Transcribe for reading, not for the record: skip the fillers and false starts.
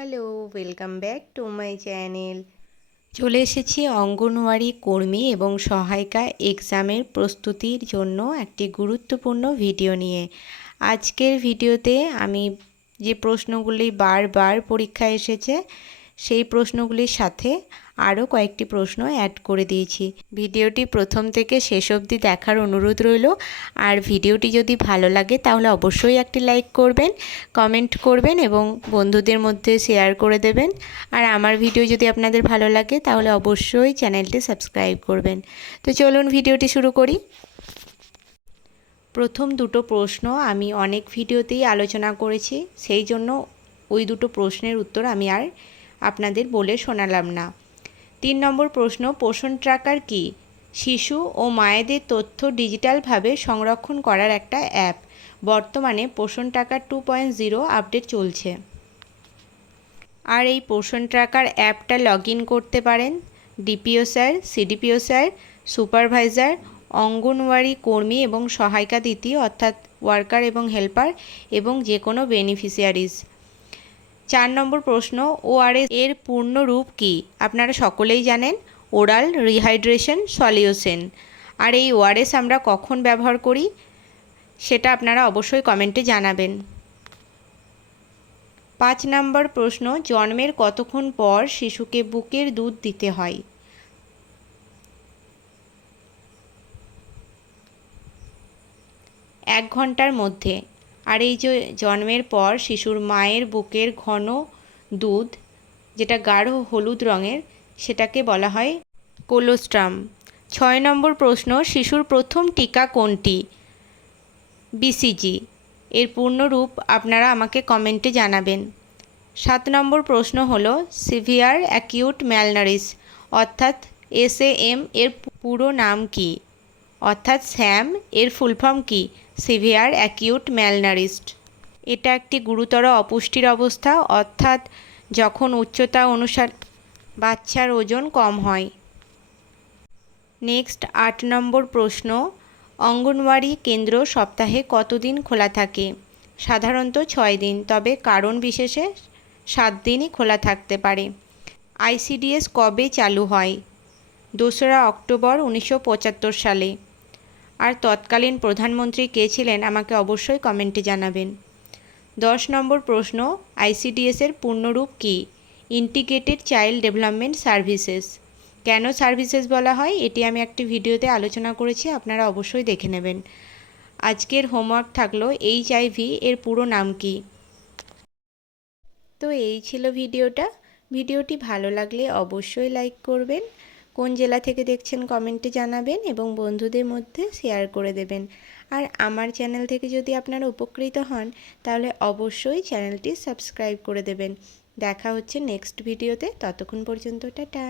Hello, welcome back to my channel. চলে এসেছি অঙ্গনওয়াড়ি কর্মী এবং সহায়িকা এক্সামের প্রস্তুতির জন্য একটি গুরুত্বপূর্ণ ভিডিও নিয়ে। আজকের ভিডিওতে আমি যে প্রশ্নগুলি বারবার পরীক্ষায় এসেছে সেই প্রশ্নগুলির সাথে আরও কয়েকটি প্রশ্ন অ্যাড করে দিয়েছি। ভিডিওটি প্রথম থেকে শেষ অবধি দেখার অনুরোধ রইল। আর ভিডিওটি যদি ভালো লাগে তাহলে অবশ্যই একটি লাইক করবেন, কমেন্ট করবেন এবং বন্ধুদের মধ্যে শেয়ার করে দেবেন। আর আমার ভিডিও যদি আপনাদের ভালো লাগে তাহলে অবশ্যই চ্যানেলটি সাবস্ক্রাইব করবেন। তো চলুন ভিডিওটি শুরু করি। প্রথম দুটো প্রশ্ন আমি অনেক ভিডিওতেই আলোচনা করেছি, সেই জন্য ওই দুটো প্রশ্নের উত্তর আমি আর আপনাদের বলে শোনালাম না। 3 নম্বর প্রশ্ন, পোষণ ট্র্যাকার কি? শিশু ও মায়েদের তথ্য ডিজিটালভাবে সংরক্ষণ করার একটা অ্যাপ। বর্তমানে পোষণ ট্র্যাকার 2.0 আপডেট চলছে। আর এই পোষণ ট্র্যাকার অ্যাপটা লগ ইন করতে পারেন DPO sir, CDPO sir, supervisor, anganwadi কর্মী এবং সহায়িকা দিদি অর্থাৎ ওয়ার্কার এবং হেল্পার এবং যে কোনো বেনিফিশিয়ারিজ। 4 নম্বর প্রশ্ন, ওআরএস এর পূর্ণ রূপ কী? আপনারা সকলেই জানেন, ওরাল রিহাইড্রেশন সলিউশন। আর এই ওআরএস আমরা কখন ব্যবহার করি সেটা আপনারা অবশ্যই কমেন্টে জানাবেন। 5 নম্বর প্রশ্ন, জন্মের কতক্ষণ পর শিশুকে বুকের দুধ দিতে হয়? 1 ঘন্টার মধ্যে। আর এই যে জন্মের পর শিশুর মায়ের বুকের ঘন দুধ যেটা গাঢ় হলুদ রঙের সেটাকে বলা হয় কোলোস্ট্রাম। 6 নম্বর প্রশ্ন, শিশুর প্রথম টিকা কোনটি? বিসিজি। এর পূর্ণ রূপ আপনারা আমাকে কমেন্টে জানাবেন। 7 নম্বর প্রশ্ন হলো সিভিয়ার অ্যাকিউট ম্যালনারিশ অর্থাৎ এসএএম এর পুরো নাম কি? অর্থাৎ স্যাম এর ফুল ফর্ম কি? Severe acute malnourished. এটা একটি গুরুতর অপুষ্টির অবস্থা, অর্থাৎ যখন উচ্চতা অনুসারে বাচ্চার ওজন কম হয়। নেক্সট 8 নম্বর প্রশ্ন, অঙ্গনওয়াড়ি কেন্দ্র সপ্তাহে কতদিন খোলা থাকে? সাধারণত 6 দিন, তবে কারণ বিশেষে 7 দিনই খোলা থাকতে পারে। আইসিডিএস কবে চালু হয়? 2রা অক্টোবর 1975 সালে। আর তৎকালীন প্রধানমন্ত্রী কে ছিলেন আমাকে অবশ্যই কমেন্টে জানাবেন। 10 নম্বর প্রশ্ন, আইসিডিএসের পূর্ণরূপ কী? Integrated child development services. কেন সার্ভিসেস বলা হয় এটি আমি একটি ভিডিওতে আলোচনা করেছি, আপনারা অবশ্যই দেখে নেবেন। আজকের হোমওয়ার্ক থাকলো এইচআইভি এর পুরো নাম কি? তো এই ছিল ভিডিওটি ভালো লাগলে অবশ্যই লাইক করবেন, কোন জেলা থেকে দেখছেন কমেন্টে জানাবেন এবং বন্ধুদের মধ্যে শেয়ার করে দেবেন। আর আমার চ্যানেল থেকে যদি আপনারা উপকৃত হন তাহলে অবশ্যই চ্যানেলটি সাবস্ক্রাইব করে দেবেন। দেখা হচ্ছে নেক্সট ভিডিওতে, ততক্ষণ পর্যন্ত টাটা।